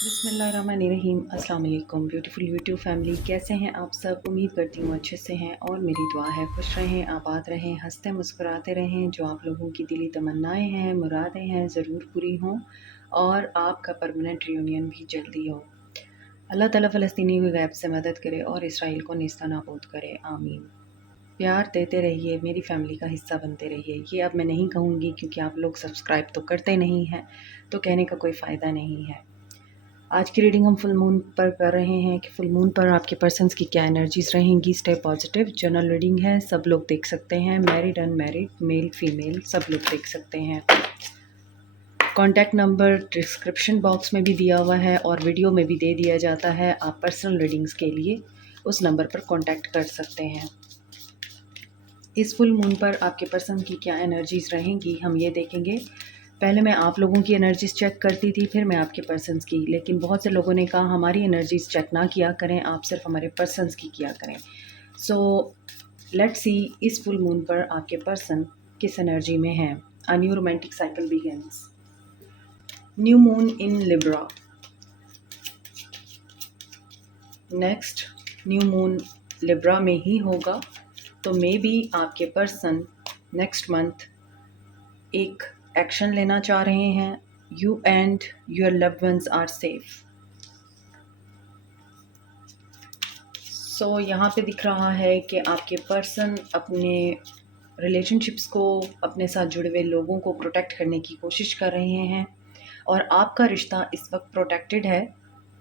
बिस्मिल्लाहिर्रहमानिर्रहीम। अस्सलाम वालेकुम ब्यूटीफुल यूट्यूब फैमिली, कैसे हैं आप सब। उम्मीद करती हूँ अच्छे से हैं और मेरी दुआ है खुश रहें, आबाद रहें, हंसते मुस्कुराते रहें। जो आप लोगों की दिली तमन्नाएं हैं, मुरादें हैं, ज़रूर पूरी हों और आपका परमानेंट रियूनियन भी जल्दी हो। अल्लाह ताला फ़लस्तीनी की गैब से मदद करे और इसराइल को नेस्ता नाबूद करे, आमीन। प्यार देते रहिए, मेरी फैमिली का हिस्सा बनते रहिए। ये अब मैं नहीं कहूँगी क्योंकि आप लोग सब्सक्राइब तो करते नहीं हैं, तो कहने का कोई फ़ायदा नहीं है। आज की रीडिंग हम फुल मून पर कर रहे हैं कि फुल मून पर आपके पर्सन्स की क्या एनर्जीज रहेंगी। Stay positive. जनरल रीडिंग है, सब लोग देख सकते हैं, मैरिड अनमैरिड, मेल फीमेल, सब लोग देख सकते हैं। कॉन्टैक्ट नंबर डिस्क्रिप्शन बॉक्स में भी दिया हुआ है और वीडियो में भी दे दिया जाता है। आप पर्सनल रीडिंग्स के लिए उस नंबर पर कॉन्टैक्ट कर सकते हैं। इस फुल मून पर आपके पर्सन की क्या एनर्जीज रहेंगी हम ये देखेंगे। पहले मैं आप लोगों की एनर्जीज चेक करती थी, फिर मैं आपके पर्सन्स की, लेकिन बहुत से लोगों ने कहा हमारी एनर्जीज चेक ना किया करें, आप सिर्फ हमारे पर्सन्स की किया करें। सो लेट्स सी इस फुल मून पर आपके पर्सन किस एनर्जी में हैं। A new romantic cycle begins. New moon in Libra. Next new moon Libra में ही होगा, तो मे बी आपके पर्सन नेक्स्ट मंथ एक एक्शन लेना चाह रहे हैं। You and your loved ones are safe. So यहाँ पे दिख रहा है कि आपके पर्सन अपने रिलेशनशिप्स को, अपने साथ जुड़े हुए लोगों को प्रोटेक्ट करने की कोशिश कर रहे हैं और आपका रिश्ता इस वक्त प्रोटेक्टेड है।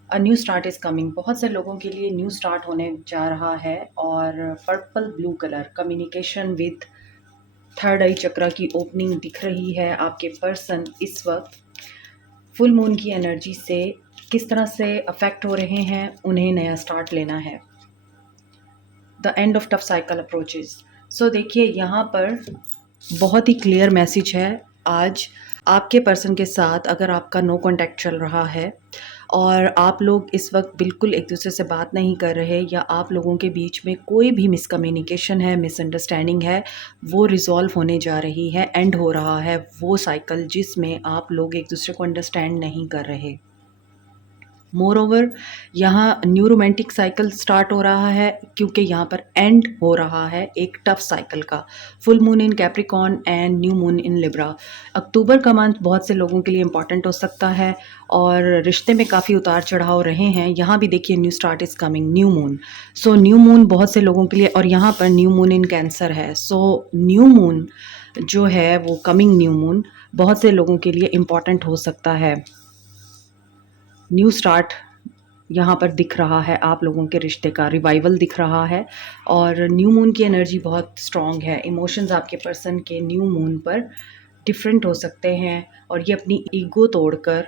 A new start is coming. बहुत से लोगों के लिए न्यू स्टार्ट होने जा रहा है और purple blue colour communication with third eye chakra की ओपनिंग दिख रही है। आपके पर्सन इस वक्त फुल मून की एनर्जी से किस तरह से अफेक्ट हो रहे हैं, उन्हें नया स्टार्ट लेना है। The end of tough cycle approaches. So देखिए यहाँ पर बहुत ही क्लियर मैसेज है। आज आपके पर्सन के साथ अगर आपका नो कांटेक्ट चल रहा है और आप लोग इस वक्त बिल्कुल एक दूसरे से बात नहीं कर रहे, या आप लोगों के बीच में कोई भी मिसकम्युनिकेशन है, मिसअंडरस्टैंडिंग है, वो रिजॉल्व होने जा रही है, एंड हो रहा है वो साइकिल जिसमें आप लोग एक दूसरे को अंडरस्टैंड नहीं कर रहे। मोर ओवर यहाँ न्यू रोमांटिक साइकिल स्टार्ट हो रहा है क्योंकि यहाँ पर एंड हो रहा है एक टफ साइकिल का। Full moon in Capricorn and new moon in Libra. अक्टूबर का मंथ बहुत से लोगों के लिए इम्पॉर्टेंट हो सकता है और रिश्ते में काफ़ी उतार चढ़ाव रहे हैं। यहाँ भी देखिए new start is coming, new moon. So new moon बहुत से लोगों के लिए, और यहाँ पर न्यू मून इन कैंसर है। सो न्यू मून जो है वो कमिंग न्यू मून बहुत से लोगों के लिए इम्पॉर्टेंट हो सकता है। न्यू स्टार्ट यहाँ पर दिख रहा है, आप लोगों के रिश्ते का रिवाइवल दिख रहा है और न्यू मून की एनर्जी बहुत स्ट्रॉन्ग है। इमोशंस आपके पर्सन के न्यू मून पर डिफरेंट हो सकते हैं और ये अपनी ईगो तोड़कर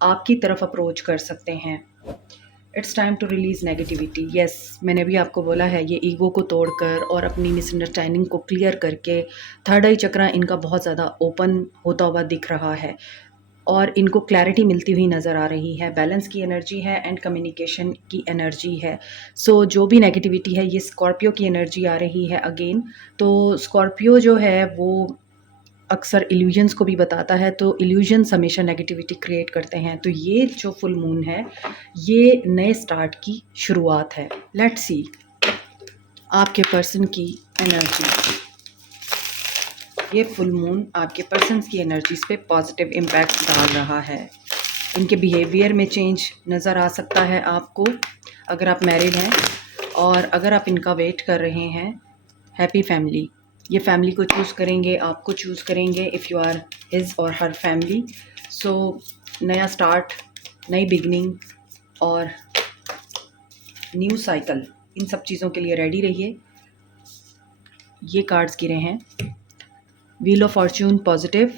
आपकी तरफ अप्रोच कर सकते हैं। It's time to release negativity. Yes, मैंने भी आपको बोला है, ये ईगो को तोड़कर और अपनी मिसअंडरस्टैंडिंग को क्लियर करके थर्ड आई चक्रा इनका बहुत ज़्यादा ओपन होता हुआ दिख रहा है और इनको क्लैरिटी मिलती हुई नज़र आ रही है। बैलेंस की एनर्जी है एंड कम्युनिकेशन की एनर्जी है। सो जो भी नेगेटिविटी है ये स्कॉर्पियो की एनर्जी आ रही है अगेन। तो स्कॉर्पियो जो है वो अक्सर इल्यूजन्स को भी बताता है, तो इल्यूजन्स हमेशा नेगेटिविटी क्रिएट करते हैं। तो ये जो फुल मून है ये नए स्टार्ट की शुरुआत है। लेट्स सी आपके पर्सन की एनर्जी। ये फुल मून आपके पर्सन्स की एनर्जीज पे पॉजिटिव इम्पैक्ट डाल रहा है। इनके बिहेवियर में चेंज नज़र आ सकता है आपको अगर आप मैरिड हैं, और अगर आप इनका वेट कर रहे हैं हैप्पी फैमिली, ये फैमिली को चूज़ करेंगे, आपको चूज़ करेंगे इफ़ यू आर हिज और हर फैमिली। सो नया स्टार्ट, नई बिगनिंग और न्यू साइकिल, इन सब चीज़ों के लिए रेडी रहिए। ये कार्ड्स गिरे हैं, wheel of fortune positive,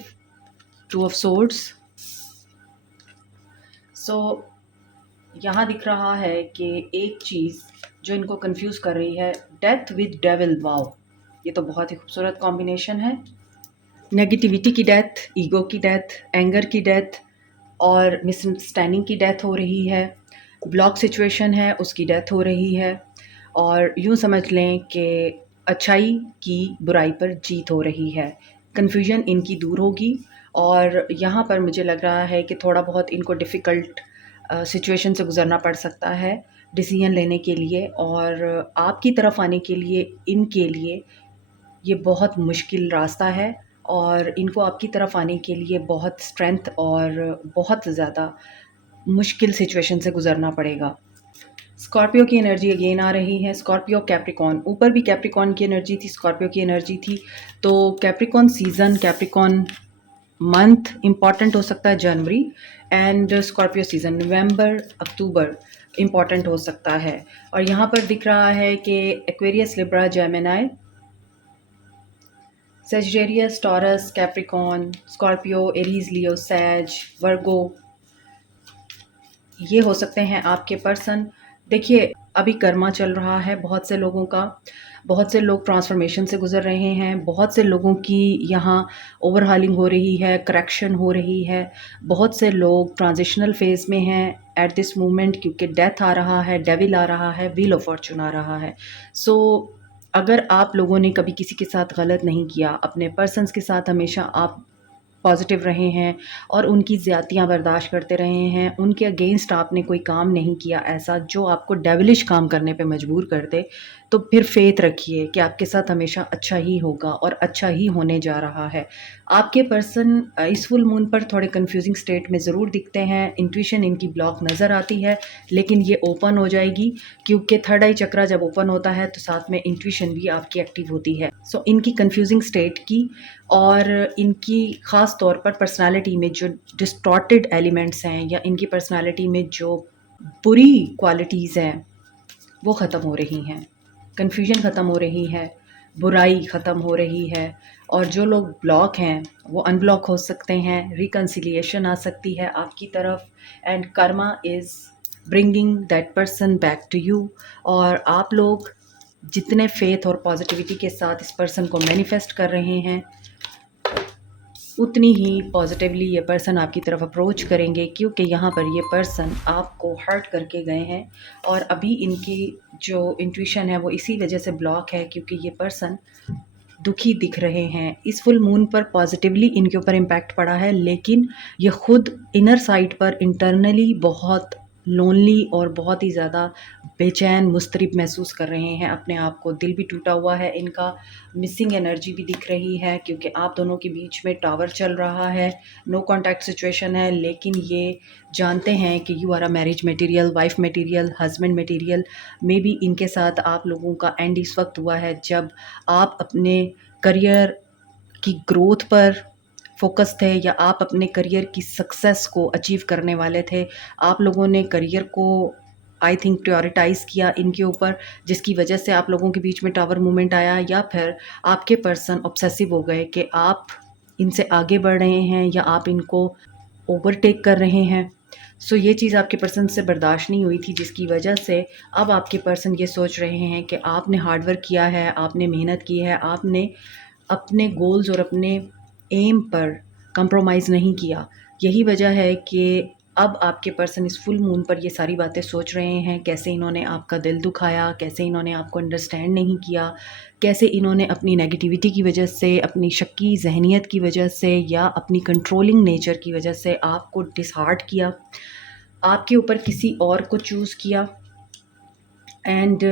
two of swords. So यहाँ दिख रहा है कि एक चीज़ जो इनको कंफ्यूज कर रही है, डेथ विद डेविल। वाओ, ये तो बहुत ही खूबसूरत कॉम्बिनेशन है। नेगेटिविटी की डेथ, ईगो की डेथ, एंगर की डेथ और मिसअंडरस्टैंडिंग की डेथ हो रही है। ब्लॉक सिचुएशन है उसकी डेथ हो रही है और यूँ समझ लें कि अच्छाई की बुराई पर जीत हो रही है। कन्फ्यूजन इनकी दूर होगी और यहाँ पर मुझे लग रहा है कि थोड़ा बहुत इनको डिफ़िकल्ट सिचुएशन से गुज़रना पड़ सकता है डिसीजन लेने के लिए, और आपकी तरफ आने के लिए इनके लिए ये बहुत मुश्किल रास्ता है, और इनको आपकी तरफ आने के लिए बहुत स्ट्रेंथ और बहुत ज़्यादा मुश्किल सिचुएशन से गुज़रना पड़ेगा। स्कॉर्पियो की एनर्जी अगेन आ रही है। स्कॉर्पियो कैप्रिकॉन, ऊपर भी कैप्रिकॉन की एनर्जी थी, स्कॉर्पियो की एनर्जी थी। तो Capricorn season, Capricorn month important हो सकता है, जनवरी, एंड स्कॉर्पियो सीज़न नवंबर अक्टूबर इम्पॉर्टेंट हो सकता है। और यहाँ पर दिख रहा है कि Aquarius, Libra, Gemini, Sagittarius, Taurus, Capricorn, Scorpio, Aries, Leo, Sag, Virgo, ये हो सकते हैं आपके पर्सन। देखिए, अभी कर्मा चल रहा है बहुत से लोगों का, बहुत से लोग ट्रांसफॉर्मेशन से गुज़र रहे हैं, बहुत से लोगों की यहाँ ओवरहालिंग हो रही है, करेक्शन हो रही है, बहुत से लोग ट्रांजिशनल फेज़ में हैं एट दिस मोमेंट, क्योंकि डेथ आ रहा है, डेविल आ रहा है, व्हील ऑफ फॉर्चून आ रहा है। सो अगर आप लोगों ने कभी किसी के साथ गलत नहीं किया, अपने पर्सन्स के साथ हमेशा आप पॉजिटिव रहे हैं और उनकी ज़्यादतियाँ बर्दाश्त करते रहे हैं, उनके अगेंस्ट आपने कोई काम नहीं किया ऐसा जो आपको डेविलिश काम करने पे मजबूर कर दे, तो फिर फेथ रखिए कि आपके साथ हमेशा अच्छा ही होगा और अच्छा ही होने जा रहा है। आपके पर्सन इस फुल मून पर थोड़े कंफ्यूजिंग स्टेट में ज़रूर दिखते हैं, इंट्यूशन इनकी ब्लॉक नज़र आती है, लेकिन ये ओपन हो जाएगी, क्योंकि थर्ड आई चक्रा जब ओपन होता है तो साथ में इंट्यूशन भी आपकी एक्टिव होती है। सो इनकी कंफ्यूजिंग स्टेट की और इनकी ख़ास तौर पर पर्सनालिटी में जो डिस्टॉर्टेड एलिमेंट्स हैं या इनकी पर्सनालिटी में जो बुरी क्वालिटीज़ हैं वो ख़त्म हो रही हैं, कन्फ्यूजन ख़त्म हो रही है, बुराई ख़त्म हो रही है, और जो लोग ब्लॉक हैं वो अनब्लॉक हो सकते हैं, रिकन्सिलिएशन आ सकती है आपकी तरफ, and karma is bringing that person back to you. और आप लोग जितने फेथ और पॉजिटिविटी के साथ इस पर्सन को मैनिफेस्ट कर रहे हैं, उतनी ही पॉजिटिवली ये पर्सन आपकी तरफ अप्रोच करेंगे, क्योंकि यहाँ पर ये पर्सन आपको हर्ट करके गए हैं और अभी इनकी जो इंट्यूशन है वो इसी वजह से ब्लॉक है, क्योंकि ये पर्सन दुखी दिख रहे हैं। इस फुल मून पर पॉजिटिवली इनके ऊपर इम्पैक्ट पड़ा है, लेकिन ये खुद इनर साइड पर इंटरनली बहुत लोनली और बहुत ही ज़्यादा बेचैन, मुस्तरिब महसूस कर रहे हैं अपने आप को। दिल भी टूटा हुआ है इनका, मिसिंग एनर्जी भी दिख रही है, क्योंकि आप दोनों के बीच में टावर चल रहा है, नो कॉन्टैक्ट सिचुएशन है, लेकिन ये जानते हैं कि you are a marriage material, wife material, husband material. May be इनके साथ आप लोगों का एंड इस वक्त हुआ है जब आप अपने करियर की ग्रोथ पर फोकस थे, या आप अपने करियर की सक्सेस को अचीव करने वाले थे। आप लोगों ने करियर को आई थिंक प्रायोरिटाइज़ किया इनके ऊपर, जिसकी वजह से आप लोगों के बीच में टावर मूवमेंट आया, या फिर आपके पर्सन ऑब्सेसिव हो गए कि आप इनसे आगे बढ़ रहे हैं या आप इनको ओवरटेक कर रहे हैं। सो ये चीज़ आपके पर्सन से बर्दाश्त नहीं हुई थी, जिसकी वजह से अब आपके पर्सन ये सोच रहे हैं कि आपने हार्डवर्क किया है, आपने मेहनत की है, आपने अपने गोल्स और अपने एम पर कंप्रोमाइज़ नहीं किया। यही वजह है कि अब आपके पर्सन इस फुल मून पर ये सारी बातें सोच रहे हैं, कैसे इन्होंने आपका दिल दुखाया, कैसे इन्होंने आपको अंडरस्टैंड नहीं किया, कैसे इन्होंने अपनी नेगेटिविटी की वजह से, अपनी शक्की जहनियत की वजह से या अपनी कंट्रोलिंग नेचर की वजह से आपको डिसहार्ट किया, आपके ऊपर किसी और को चूज़ किया, एंड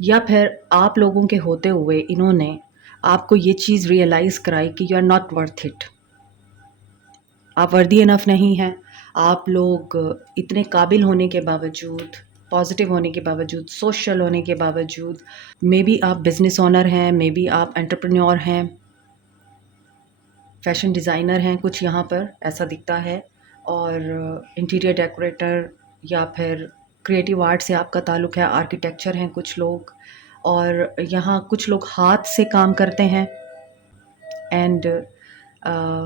या फिर आप लोगों के होते हुए इन्होंने आपको ये चीज़ रियलाइज़ कराई कि you are not worth it, आप वर्दी इनफ नहीं हैं। आप लोग इतने काबिल होने के बावजूद, पॉजिटिव होने के बावजूद, सोशल होने के बावजूद, मे बी आप बिज़नेस ओनर हैं, मे बी आप एंटरप्रेन्योर हैं, फैशन डिज़ाइनर हैं, कुछ यहाँ पर ऐसा दिखता है, और इंटीरियर डेकोरेटर या फिर क्रिएटिव आर्ट से आपका ताल्लुक़ है, आर्किटेक्चर हैं कुछ लोग, और यहाँ कुछ लोग हाथ से काम करते हैं, एंड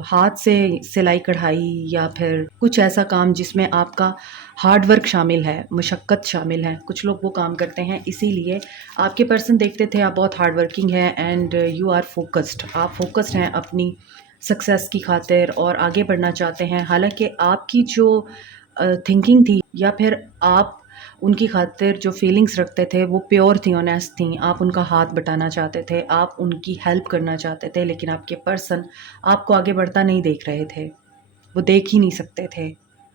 हाथ से सिलाई कढ़ाई या फिर कुछ ऐसा काम जिसमें आपका हार्ड वर्क शामिल है, मशक्क़त शामिल है, कुछ लोग वो काम करते हैं। इसीलिए आपके पर्सन देखते थे आप बहुत हार्ड वर्किंग हैं एंड यू आर फोकस्ड, आप फोकस्ड हैं अपनी सक्सेस की खातिर और आगे बढ़ना चाहते हैं। हालांकि आपकी जो थिंकिंग थी या फिर आप उनकी खातिर जो फीलिंग्स रखते थे वो प्योर थी, ऑनेस्ट थी, आप उनका हाथ बटाना चाहते थे, आप उनकी हेल्प करना चाहते थे, लेकिन आपके पर्सन आपको आगे बढ़ता नहीं देख रहे थे, वो देख ही नहीं सकते थे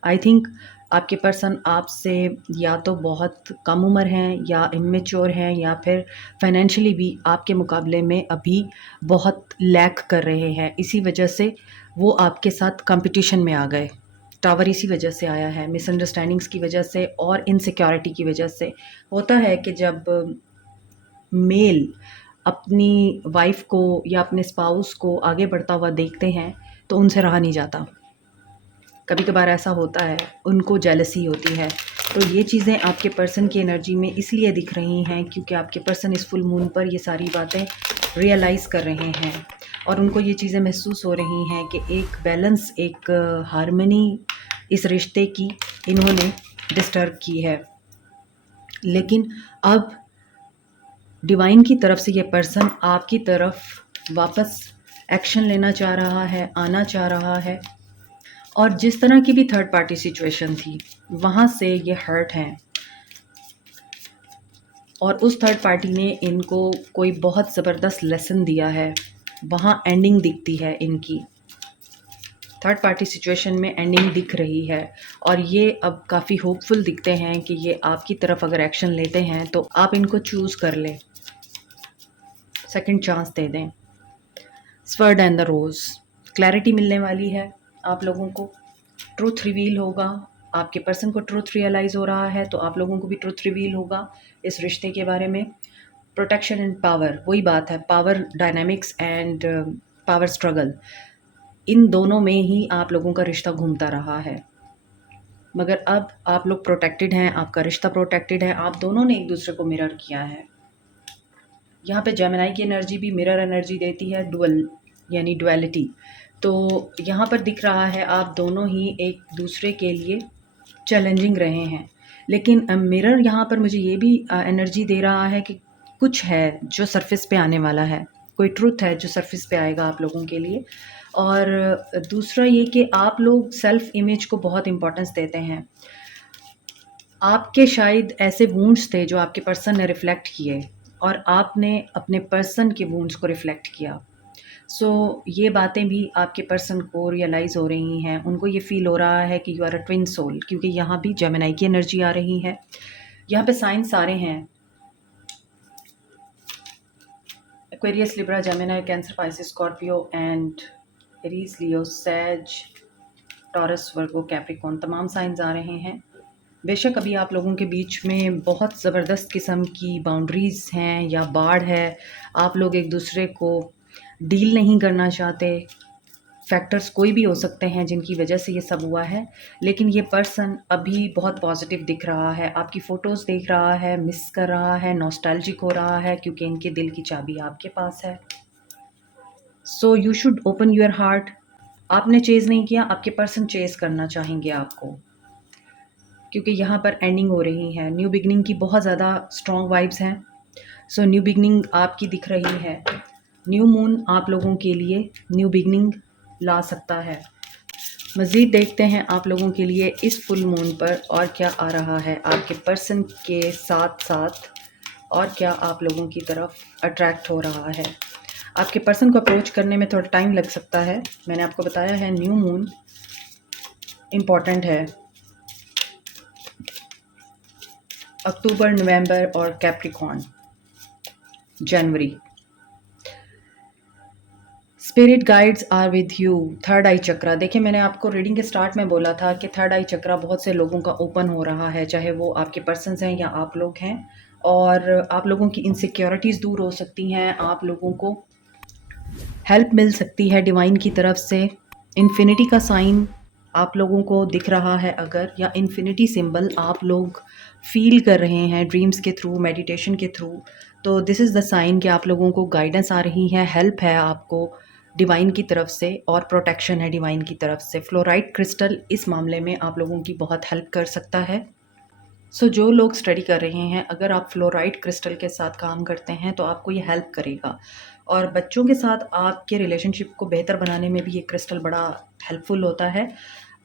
आई थिंक आपके पर्सन आपसे या तो बहुत कम उम्र हैं या इमेच्योर हैं या फिर फाइनेंशियली भी आपके मुकाबले में अभी बहुत लैक कर रहे हैं। इसी वजह से वो आपके साथ कंपटीशन में आ गए। टावर इसी वजह से आया है, मिसअंडरस्टैंडिंग्स की वजह से और इनसिक्योरिटी की वजह से। होता है कि जब मेल अपनी वाइफ को या अपने स्पाउस को आगे बढ़ता हुआ देखते हैं तो उनसे रहा नहीं जाता। कभी कभार ऐसा होता है, उनको जेलसी होती है। तो ये चीज़ें आपके पर्सन की एनर्जी में इसलिए दिख रही हैं क्योंकि आपके पर्सन इस फुल मून पर ये सारी बातें रियलाइज़ कर रहे हैं और उनको ये चीज़ें महसूस हो रही हैं कि एक बैलेंस, एक हार्मनी इस रिश्ते की इन्होंने डिस्टर्ब की है। लेकिन अब डिवाइन की तरफ से ये पर्सन आपकी तरफ वापस एक्शन लेना चाह रहा है, आना चाह रहा है। और जिस तरह की भी थर्ड पार्टी सिचुएशन थी, वहाँ से ये हर्ट हैं और उस थर्ड पार्टी ने इनको कोई बहुत ज़बरदस्त लेसन दिया है। वहाँ एंडिंग दिखती है इनकी, थर्ड पार्टी सिचुएशन में एंडिंग दिख रही है और ये अब काफ़ी होपफुल दिखते हैं कि ये आपकी तरफ अगर एक्शन लेते हैं तो आप इनको चूज़ कर लें, सेकंड चांस दे दें। Sword and the rose, clarity मिलने वाली है आप लोगों को, ट्रूथ रिवील होगा। आपके पर्सन को ट्रूथ रियलाइज़ हो रहा है तो आप लोगों को भी ट्रूथ रिवील होगा इस रिश्ते के बारे में। प्रोटेक्शन एंड पावर, वही बात है, power dynamics and power struggle, इन दोनों में ही आप लोगों का रिश्ता घूमता रहा है। मगर अब आप लोग प्रोटेक्टेड हैं, आपका रिश्ता प्रोटेक्टेड है, आप दोनों ने एक दूसरे को मिरर किया है। यहाँ पे जेमिनी की एनर्जी भी मिरर एनर्जी देती है, डुअल यानी डुअलिटी। तो यहाँ पर दिख रहा है आप दोनों ही एक दूसरे के लिए चैलेंजिंग रहे हैं। लेकिन मिरर यहाँ पर मुझे ये भी एनर्जी दे रहा है कि कुछ है जो सरफेस पे आने वाला है, कोई ट्रुथ है जो सरफेस पे आएगा आप लोगों के लिए। और दूसरा ये कि आप लोग सेल्फ इमेज को बहुत इम्पोर्टेंस देते हैं। आपके शायद ऐसे वुंड्स थे जो आपके पर्सन ने रिफ्लेक्ट किए और आपने अपने पर्सन के वुंड्स को रिफ्लेक्ट किया। सो ये बातें भी आपके पर्सन को रियलाइज़ हो रही हैं, उनको ये फ़ील हो रहा है कि you are a twin soul, क्योंकि यहाँ भी जेमिनी की एनर्जी आ रही है। यहाँ पे साइंस सारे हैं, Aquarius, Libra, Gemini, Cancer, Pisces, Scorpio and Aries, Leo, Sag, Taurus, Virgo, Capricorn, तमाम साइंस आ रहे हैं। बेशक अभी आप लोगों के बीच में बहुत ज़बरदस्त किस्म की बाउंड्रीज़ हैं या बाढ़ है, आप लोग एक दूसरे को डील नहीं करना चाहते। फैक्टर्स कोई भी हो सकते हैं जिनकी वजह से ये सब हुआ है, लेकिन ये पर्सन अभी बहुत पॉजिटिव दिख रहा है, आपकी फ़ोटोज़ देख रहा है, मिस कर रहा है, नॉस्टैल्जिक हो रहा है, क्योंकि इनके दिल की चाबी आपके पास है। So you should open your heart. आपने चेज़ नहीं किया, आपके पर्सन चेज़ करना चाहेंगे आपको, क्योंकि यहाँ पर एंडिंग हो रही है। न्यू बिगनिंग की बहुत ज़्यादा स्ट्रॉन्ग वाइब्स हैं। सो न्यू बिगनिंग आपकी दिख रही है। न्यू मून आप लोगों के लिए न्यू बिगनिंग ला सकता है। मज़ीद देखते हैं आप लोगों के लिए इस फुल मून पर और क्या आ रहा है आपके पर्सन के साथ साथ, और क्या आप लोगों की तरफ अट्रैक्ट हो रहा है। आपके पर्सन को अप्रोच करने में थोड़ा टाइम लग सकता है, मैंने आपको बताया है न्यू मून इम्पॉर्टेंट है। अक्टूबर, नवंबर और कैप्रिकॉर्न जनवरी। Spirit guides are with you. Third eye chakra, देखिए मैंने आपको रीडिंग के स्टार्ट में बोला था कि थर्ड आई चक्रा बहुत से लोगों का ओपन हो रहा है, चाहे वो आपके पर्सन्स हैं या आप लोग हैं, और आप लोगों की इनसिक्योरिटीज़ दूर हो सकती हैं, आप लोगों को हेल्प मिल सकती है डिवाइन की तरफ से। इन्फिनिटी का साइन आप लोगों को दिख रहा है अगर, या इन्फिनिटी सिंबल आप लोग फील कर रहे हैं ड्रीम्स के थ्रू, मेडिटेशन के थ्रू, तो दिस इज़ द साइन कि आप लोगों को गाइडेंस आ रही है, हेल्प है आपको डिवाइन की तरफ से और प्रोटेक्शन है डिवाइन की तरफ से। फ्लोराइड क्रिस्टल इस मामले में आप लोगों की बहुत हेल्प कर सकता है। सो जो लोग स्टडी कर रहे हैं, अगर आप फ्लोराइड क्रिस्टल के साथ काम करते हैं तो आपको ये हेल्प करेगा। और बच्चों के साथ आपके रिलेशनशिप को बेहतर बनाने में भी ये क्रिस्टल बड़ा हेल्पफुल होता है।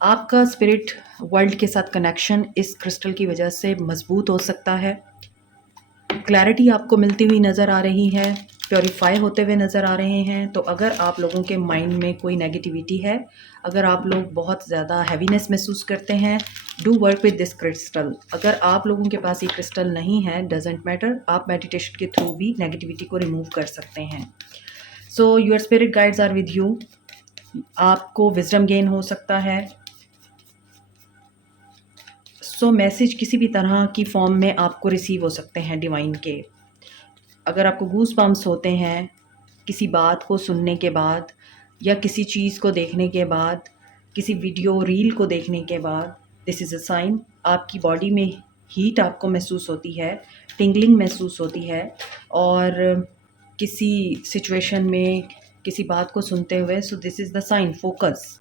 आपका स्पिरिट वर्ल्ड के साथ कनेक्शन इस क्रिस्टल की वजह से मज़बूत हो सकता है। क्लैरिटी आपको मिलती हुई नज़र आ रही है। प्योरीफाई होते हुए नज़र आ रहे हैं। तो अगर आप लोगों के माइंड में कोई नेगेटिविटी है, अगर आप लोग बहुत ज़्यादा हैवीनेस महसूस करते हैं, do work with this crystal. अगर आप लोगों के पास ये क्रिस्टल नहीं है, डजेंट मैटर, आप मेडिटेशन के थ्रू भी नेगेटिविटी को रिमूव कर सकते हैं। So your spirit guides are with you. आपको विजडम गेन हो सकता है। सो मैसेज किसी भी तरह की फॉर्म में आपको रिसीव हो सकते हैं डिवाइन के। अगर आपको गूज बम्प्स होते हैं किसी बात को सुनने के बाद, या किसी चीज़ को देखने के बाद, किसी वीडियो रील को देखने के बाद, दिस इज़ अ साइन। आपकी बॉडी में हीट आपको महसूस होती है, टिंगलिंग महसूस होती है, और किसी सिचुएशन में किसी बात को सुनते हुए, so this is the sign. Focus.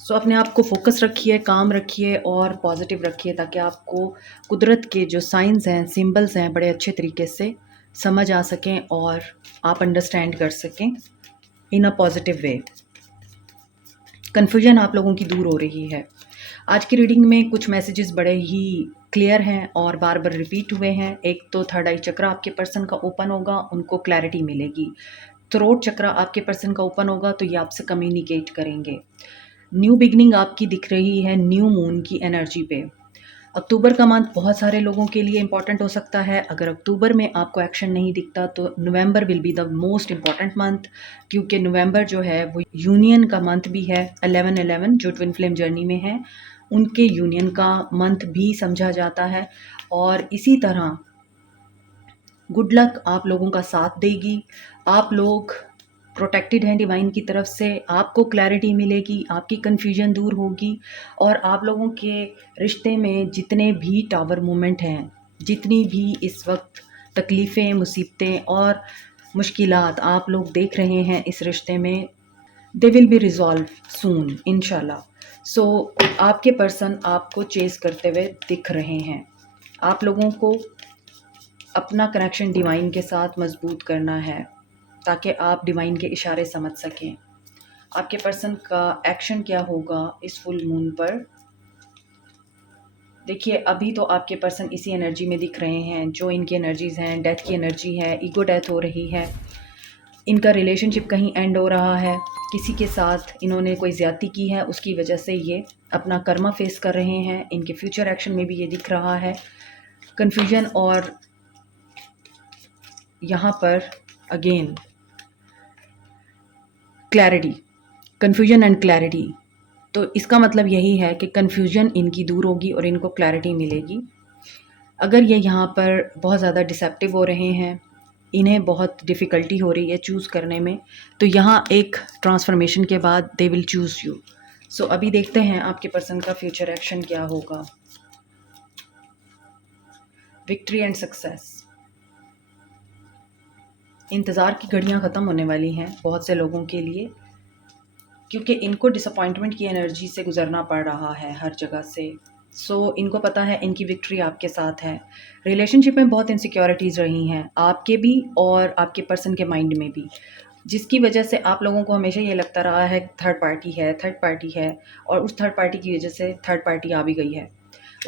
So अपने आप को फोकस रखिए, काम रखिए और पॉजिटिव रखिए, ताकि आपको कुदरत के जो साइंस हैं, सिंबल्स हैं, बड़े अच्छे तरीके से समझ आ सकें और आप अंडरस्टैंड कर सकें इन अ पॉजिटिव वे। कन्फ्यूजन आप लोगों की दूर हो रही है। आज की रीडिंग में कुछ मैसेजेस बड़े ही क्लियर हैं और बार बार रिपीट हुए हैं। एक तो थर्ड आई चक्र आपके पर्सन का ओपन होगा, उनको क्लैरिटी मिलेगी। थ्रोट चक्र आपके पर्सन का ओपन होगा तो ये आपसे कम्युनिकेट करेंगे। न्यू बिगनिंग आपकी दिख रही है न्यू मून की एनर्जी पे। अक्टूबर का मंथ बहुत सारे लोगों के लिए इंपॉर्टेंट हो सकता है। अगर अक्टूबर में आपको एक्शन नहीं दिखता तो November will be the most important month, क्योंकि नवंबर जो है वो यूनियन का मंथ भी है। 11/11 जो ट्विन फ्लेम जर्नी में है, उनके यूनियन का मंथ भी समझा जाता है। और इसी तरह गुड लक आप लोगों का साथ देगी। आप लोग प्रोटेक्टेड हैं डिवाइन की तरफ से। आपको क्लैरिटी मिलेगी, आपकी कन्फ्यूजन दूर होगी, और आप लोगों के रिश्ते में जितने भी टावर मूवमेंट हैं, जितनी भी इस वक्त तकलीफ़ें, मुसीबतें और मुश्किलात आप लोग देख रहे हैं इस रिश्ते में, दे विल बी रिजॉल्व सून इंशाल्लाह। सो आपके पर्सन आपको चेस करते हुए दिख रहे हैं। आप लोगों को अपना कनेक्शन डिवाइन के साथ मजबूत करना है, ताकि आप डिवाइन के इशारे समझ सकें। आपके पर्सन का एक्शन क्या होगा इस फुल मून पर। देखिए, अभी तो आपके पर्सन इसी एनर्जी में दिख रहे हैं जो इनकी एनर्जीज़ हैं। डेथ की एनर्जी है, ईगो डेथ हो रही है, इनका रिलेशनशिप कहीं एंड हो रहा है, किसी के साथ इन्होंने कोई ज़्यादती की है, उसकी वजह से ये अपना कर्मा फेस कर रहे हैं। इनके फ्यूचर एक्शन में भी ये दिख रहा है कन्फ्यूजन। और यहाँ पर again clarity, confusion and clarity. तो इसका मतलब यही है कि कन्फ्यूजन इनकी दूर होगी और इनको क्लैरिटी मिलेगी। अगर ये यहाँ पर बहुत ज़्यादा डिसेप्टिव हो रहे हैं, इन्हें बहुत डिफ़िकल्टी हो रही है चूज़ करने में, तो यहाँ एक ट्रांसफॉर्मेशन के बाद दे विल चूज़ यू। सो अभी देखते हैं आपके पर्सन का फ्यूचर एक्शन क्या होगा। Victory and success. इंतज़ार की घड़ियाँ ख़त्म होने वाली हैं बहुत से लोगों के लिए, क्योंकि इनको डिसअपॉइंटमेंट की एनर्जी से गुजरना पड़ रहा है हर जगह से। सो इनको पता है इनकी विक्ट्री आपके साथ है। रिलेशनशिप में बहुत इनसिक्योरिटीज़ रही हैं आपके भी और आपके पर्सन के माइंड में भी, जिसकी वजह से आप लोगों को हमेशा ये लगता रहा है थर्ड पार्टी है, थर्ड पार्टी है, और उस थर्ड पार्टी की वजह से थर्ड पार्टी आ भी गई है।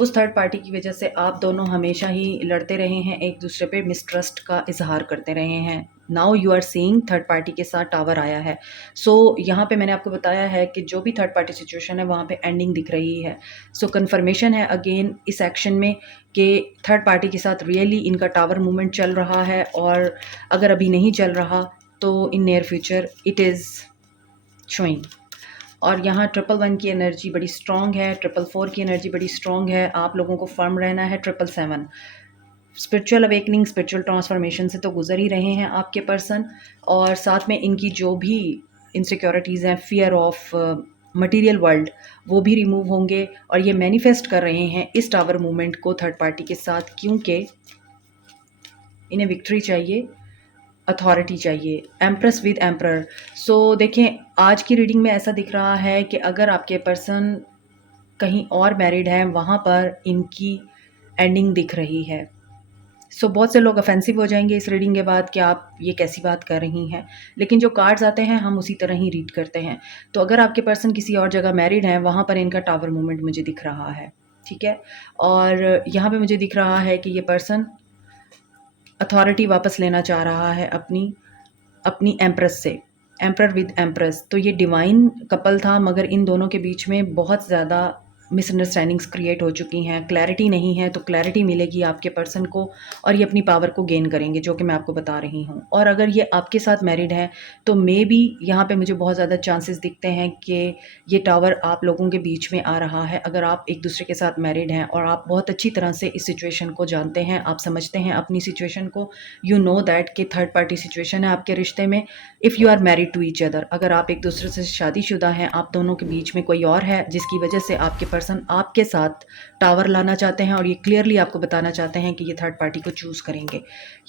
उस थर्ड पार्टी की वजह से आप दोनों हमेशा ही लड़ते रहे हैं, एक दूसरे पे मिसट्रस्ट का इजहार करते रहे हैं। Now you are seeing third party के साथ टावर आया है। सो यहाँ पे मैंने आपको बताया है कि जो भी थर्ड पार्टी सिचुएशन है वहाँ पे एंडिंग दिख रही है। सो कन्फर्मेशन है अगेन इस एक्शन में कि थर्ड पार्टी के साथ रियली इनका टावर मूवमेंट चल रहा है, और अगर अभी नहीं चल रहा तो in near future it is showing. और यहाँ 111 की एनर्जी बड़ी स्ट्रॉन्ग है, 444 की एनर्जी बड़ी स्ट्रॉन्ग है। आप लोगों को फर्म रहना है। 777 स्पिरिचुअल अवेकनिंग, स्पिरिचुअल ट्रांसफॉर्मेशन से तो गुजर ही रहे हैं आपके पर्सन, और साथ में इनकी जो भी इनसिक्योरिटीज़ हैं, फियर ऑफ मटेरियल वर्ल्ड, वो भी रिमूव होंगे। और ये मैनिफेस्ट कर रहे हैं इस टावर मूवमेंट को थर्ड पार्टी के साथ, क्योंकि इन्हें विक्ट्री चाहिए, अथॉरिटी चाहिए। Empress with emperor. सो देखें, आज की रीडिंग में ऐसा दिख रहा है कि अगर आपके पर्सन कहीं और मैरिड हैं, वहाँ पर इनकी एंडिंग दिख रही है। सो बहुत से लोग ऑफेंसिव हो जाएंगे इस रीडिंग के बाद कि आप ये कैसी बात कर रही हैं, लेकिन जो कार्ड्स आते हैं हम उसी तरह ही रीड करते हैं। तो अगर आपके पर्सन किसी और जगह मैरिड हैं, वहाँ पर इनका टावर मूवमेंट मुझे दिख रहा है, ठीक है। और यहाँ पे मुझे दिख रहा है कि ये पर्सन अथॉरिटी वापस लेना चाह रहा है अपनी, अपनी एम्प्रेस से, एम्प्रर विद एम्प्रेस। तो ये डिवाइन कपल था, मगर इन दोनों के बीच में बहुत ज़्यादा मिसअंडरस्टैंडिंग्स क्रिएट हो चुकी हैं, क्लैरिटी नहीं है। तो क्लैरिटी मिलेगी आपके पर्सन को और ये अपनी पावर को गेन करेंगे, जो कि मैं आपको बता रही हूँ। और अगर ये आपके साथ मैरिड है तो मे बी यहाँ पे मुझे बहुत ज़्यादा चांसेस दिखते हैं कि ये टावर आप लोगों के बीच में आ रहा है। अगर आप एक दूसरे के साथ मैरिड हैं और आप बहुत अच्छी तरह से इस सिचुएशन को जानते हैं, आप समझते हैं अपनी सिचुएशन को, यू नो दैट कि थर्ड पार्टी सिचुएशन है आपके रिश्ते में। If you are married to each other, अगर आप एक दूसरे से शादीशुदा हैं, आप दोनों के बीच में कोई और है जिसकी वजह से आपके पर्सन आपके साथ टावर लाना चाहते हैं और ये क्लियरली आपको बताना चाहते हैं कि ये थर्ड पार्टी को चूज़ करेंगे।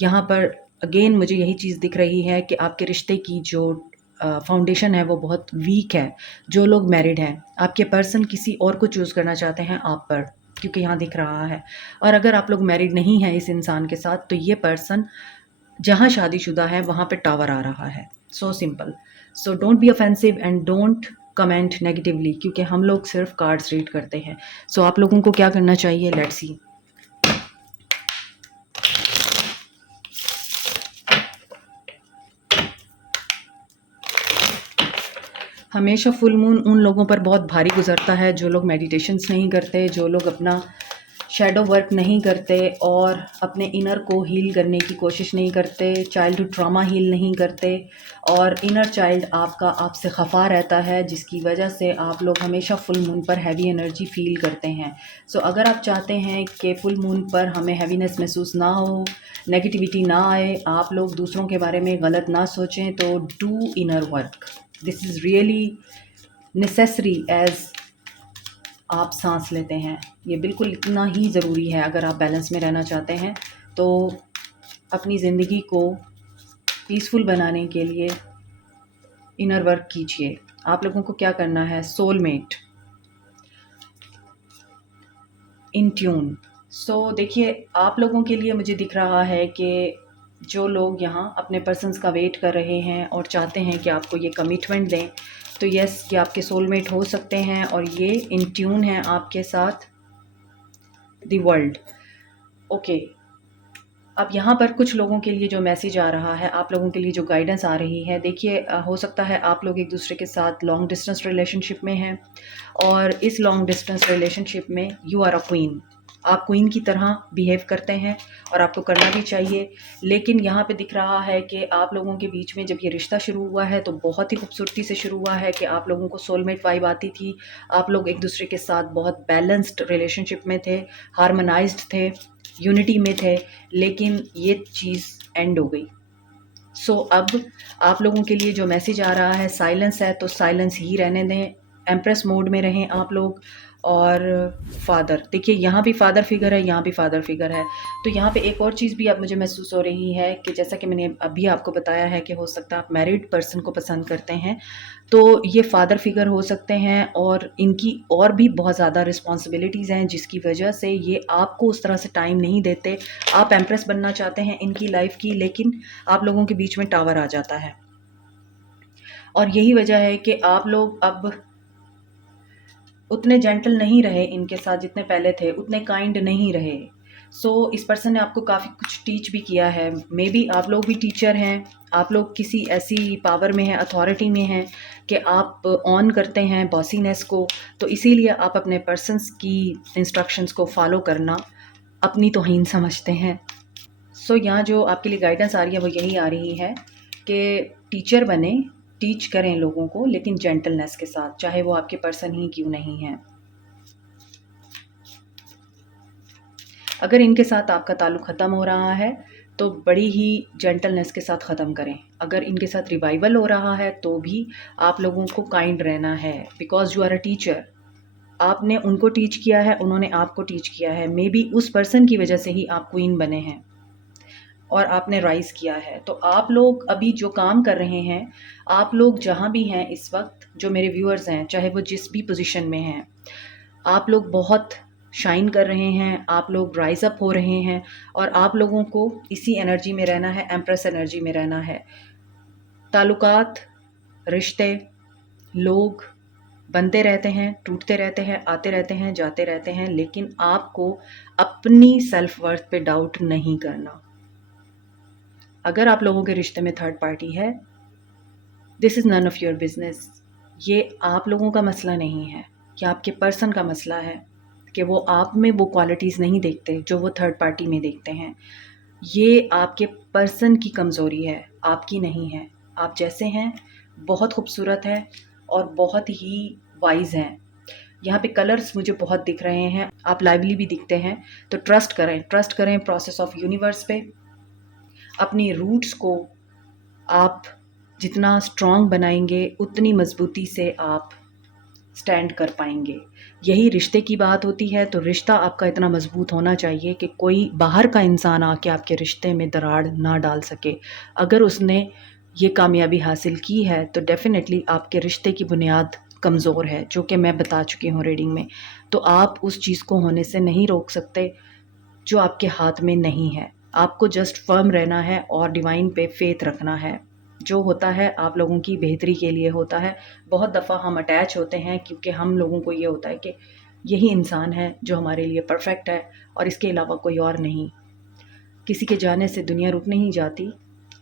यहाँ पर अगेन मुझे यही चीज़ दिख रही है कि आपके रिश्ते की जो फाउंडेशन है वो बहुत वीक है। जो लोग मैरिड हैं, आपके पर्सन किसी और को चूज़ करना चाहते हैं आप पर, क्योंकि यहाँ दिख रहा है। और अगर आप लोग मैरिड नहीं हैं इस इंसान के साथ, तो ये पर्सन जहाँ शादीशुदा है वहाँ पे टावर आ रहा है। So simple. So don't be offensive and don't comment negatively, क्योंकि हम लोग सिर्फ कार्ड्स रीड करते हैं। सो आप लोगों को क्या करना चाहिए, लेट्स सी। हमेशा फुल मून उन लोगों पर बहुत भारी गुजरता है जो लोग मेडिटेशंस नहीं करते, जो लोग अपना शैडो वर्क नहीं करते और अपने इनर को हील करने की कोशिश नहीं करते, चाइल्डहुड ट्रॉमा हील नहीं करते, और इनर चाइल्ड आपका आपसे खफा रहता है, जिसकी वजह से आप लोग हमेशा फुल मून पर हैवी एनर्जी फील करते हैं। सो अगर आप चाहते हैं कि फुल मून पर हमें हैवीनेस महसूस ना हो, नेगेटिविटी ना आए, आप लोग दूसरों के बारे में गलत ना सोचें, तो do inner work. This is really necessary as आप सांस लेते हैं। ये बिल्कुल इतना ही ज़रूरी है अगर आप बैलेंस में रहना चाहते हैं। तो अपनी ज़िंदगी को पीसफुल बनाने के लिए इनर वर्क कीजिए। आप लोगों को क्या करना है, सोलमेट, इन ट्यून। सो देखिए, आप लोगों के लिए मुझे दिख रहा है कि जो लोग यहाँ अपने पर्सन्स का वेट कर रहे हैं और चाहते हैं कि आपको ये कमिटमेंट दें, तो यस, ये आपके सोलमेट हो सकते हैं और ये इन ट्यून है आपके साथ द वर्ल्ड। ओके, अब यहाँ पर कुछ लोगों के लिए जो मैसेज आ रहा है, आप लोगों के लिए जो गाइडेंस आ रही है, देखिए हो सकता है आप लोग एक दूसरे के साथ लॉन्ग डिस्टेंस रिलेशनशिप में हैं और इस लॉन्ग डिस्टेंस रिलेशनशिप में यू आर अ क्वीन। आप क्वीन की तरह बिहेव करते हैं और आपको करना भी चाहिए। लेकिन यहाँ पे दिख रहा है कि आप लोगों के बीच में जब ये रिश्ता शुरू हुआ है तो बहुत ही खूबसूरती से शुरू हुआ है कि आप लोगों को सोलमेट वाइब आती थी। आप लोग एक दूसरे के साथ बहुत बैलेंस्ड रिलेशनशिप में थे, हार्मोनाइज्ड थे, यूनिटी में थे। लेकिन ये चीज़ एंड हो गई। सो अब आप लोगों के लिए जो मैसेज आ रहा है, साइलेंस है तो साइलेंस ही रहने दें, एम्प्रेस मोड में रहें आप लोग। और फादर, देखिए यहाँ भी फादर फिगर है, यहाँ भी फादर फिगर है। तो यहाँ पे एक और चीज़ भी अब मुझे महसूस हो रही है कि जैसा कि मैंने अभी आपको बताया है कि हो सकता है आप मैरिड पर्सन को पसंद करते हैं, तो ये फादर फिगर हो सकते हैं और इनकी और भी बहुत ज़्यादा रिस्पॉन्सिबिलिटीज़ हैं, जिसकी वजह से ये आपको उस तरह से टाइम नहीं देते। आप एम्प्रेस बनना चाहते हैं इनकी लाइफ की, लेकिन आप लोगों के बीच में टावर आ जाता है और यही वजह है कि आप लोग अब उतने जेंटल नहीं रहे इनके साथ जितने पहले थे, उतने काइंड नहीं रहे। सो इस पर्सन ने आपको काफ़ी कुछ टीच भी किया है। मे बी आप लोग भी टीचर हैं, आप लोग किसी ऐसी पावर में हैं, अथॉरिटी में हैं कि आप ऑन करते हैं बॉसीनेस को, तो इसीलिए आप अपने पर्सन्स की इंस्ट्रक्शंस को फॉलो करना अपनी तौहीन समझते हैं। सो यहाँ जो आपके लिए गाइडेंस आ रही है वो यही आ रही है कि टीचर बने, टीच करें लोगों को, लेकिन जेंटलनेस के साथ, चाहे वो आपके पर्सन ही क्यों नहीं हैं। अगर इनके साथ आपका ताल्लुक़ ख़त्म हो रहा है तो बड़ी ही जेंटलनेस के साथ ख़त्म करें। अगर इनके साथ रिवाइवल हो रहा है तो भी आप लोगों को काइंड रहना है, because you are a teacher. आपने उनको टीच किया है, उन्होंने आपको टीच किया है। मे बी उस पर्सन की वजह से ही आप क्वीन बने हैं और आपने राइज़ किया है। तो आप लोग अभी जो काम कर रहे हैं, आप लोग जहाँ भी हैं इस वक्त, जो मेरे व्यूअर्स हैं, चाहे वो जिस भी पोजीशन में हैं, आप लोग बहुत शाइन कर रहे हैं, आप लोग राइज़ अप हो रहे हैं और आप लोगों को इसी एनर्जी में रहना है, एम्प्रेस एनर्जी में रहना है। ताल्लुकात, रिश्ते, लोग बनते रहते हैं, टूटते रहते हैं, आते रहते हैं, जाते रहते हैं, लेकिन आपको अपनी सेल्फ वर्थ पे डाउट नहीं करना। अगर आप लोगों के रिश्ते में थर्ड पार्टी है, this is none of your business. ये आप लोगों का मसला नहीं है, ये आपके पर्सन का मसला है कि वो आप में वो क्वालिटीज़ नहीं देखते जो वो थर्ड पार्टी में देखते हैं। ये आपके पर्सन की कमज़ोरी है, आपकी नहीं है। आप जैसे हैं बहुत खूबसूरत हैं और बहुत ही वाइज़ हैं। यहाँ पे कलर्स मुझे बहुत दिख रहे हैं, आप लाइवली भी दिखते हैं। तो ट्रस्ट करें प्रोसेस ऑफ यूनिवर्स पे। अपनी रूट्स को आप जितना स्ट्रॉन्ग बनाएंगे उतनी मज़बूती से आप स्टैंड कर पाएंगे। यही रिश्ते की बात होती है। तो रिश्ता आपका इतना मज़बूत होना चाहिए कि कोई बाहर का इंसान आके आपके रिश्ते में दरार ना डाल सके। अगर उसने ये कामयाबी हासिल की है तो डेफ़िनेटली आपके रिश्ते की बुनियाद कमज़ोर है, जो कि मैं बता चुकी हूँ रीडिंग में। तो आप उस चीज़ को होने से नहीं रोक सकते जो आपके हाथ में नहीं है। आपको जस्ट फर्म रहना है और डिवाइन पे फेथ रखना है। जो होता है आप लोगों की बेहतरी के लिए होता है। बहुत दफ़ा हम अटैच होते हैं क्योंकि हम लोगों को ये होता है कि यही इंसान है जो हमारे लिए परफेक्ट है और इसके अलावा कोई और नहीं। किसी के जाने से दुनिया रुक नहीं जाती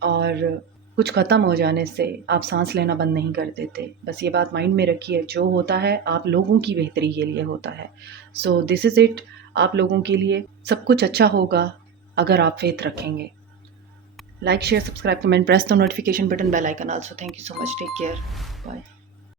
और कुछ ख़त्म हो जाने से आप सांस लेना बंद नहीं कर देते। बस ये बात माइंड में रखिए, जो होता है आप लोगों की बेहतरी के लिए होता है। सो दिस इज़ इट। आप लोगों के लिए सब कुछ अच्छा होगा अगर आप फेथ रखेंगे। Like, share, subscribe, comment, press the notification button, bell icon also. Thank you so much. Take care. Bye.